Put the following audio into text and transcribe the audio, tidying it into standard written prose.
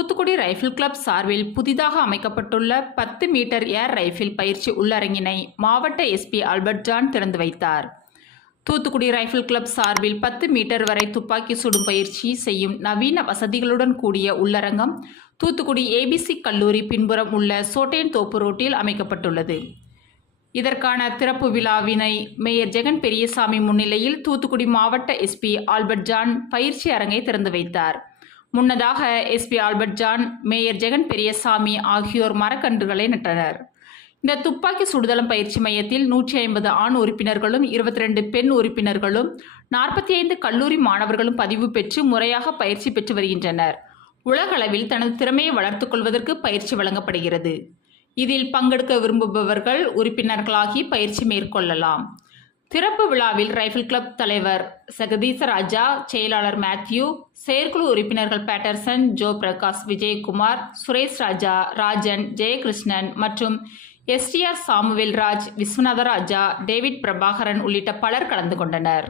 Thoothukudi rifle club சார்பில் புதிதாக அமைக்கப்பட்டுள்ள 10 மீட்டர் ஏர் ரைபிள் பயிற்சி உள்ளரங்கினை மாவட்ட எஸ்பி ஆல்பர்ட் ஜான் திறந்து வைத்தார். தூத்துக்குடி ரைபிள் கிளப் சார்பில் 10 மீட்டர் வரை துப்பாக்கி சுடும் பயிற்சி செய்யும் நவீன வசதிகளுடன் கூடிய உள்ளரங்கம் தூத்துக்குடி ஏபிசி கல்லூரி பின்புறம் உள்ள சோட்டேன் தோப்பு ரோட்டில் அமைக்கப்பட்டுள்ளது. இதற்கான திறப்பு விழாவினை மேயர் ஜெகன் பெரியசாமி முன்னிலையில் தூத்துக்குடி மாவட்ட எஸ்பி ஆல்பர்ட் ஜான் பயிற்சி அரங்கை திறந்து வைத்தார். முன்னதாக SP Albert John, mayor Jagan Periyasamy ஆகியோர் மரக்கன்றுகளை நட்டனர். இந்த துப்பாக்கி சுடுதளம் பயிற்சி மையத்தில் 150 ஆண் உறுப்பினர்களும் 22 பெண் உறுப்பினர்களும் 45 கல்லூரி மாணவர்களும் பதிவு பெற்று முறையாக பயிற்சி பெற்று வருகின்றனர். உலகளவில் தனது திறமையை வளர்த்துக் கொள்வதற்கு பயிற்சி வழங்கப்படுகிறது. இதில் பங்கெடுக்க விரும்புபவர்கள் உறுப்பினர்களாகி பயிற்சி மேற்கொள்ளலாம். திறப்பு விழாவில் ரைபிள் கிளப் தலைவர் சகதீசராஜா, செயலாளர் மேத்யூ, செயற்குழு உறுப்பினர்கள் பேட்டர்சன், ஜோ பிரகாஷ், விஜயகுமார், சுரேஷ் ராஜா, ராஜன், ஜெயகிருஷ்ணன் மற்றும் எஸ்டிஆர் சாமுவேல் ராஜ், விஸ்வநாத ராஜா, டேவிட் பிரபாகரன் உள்ளிட்ட பலர் கலந்து கொண்டனர்.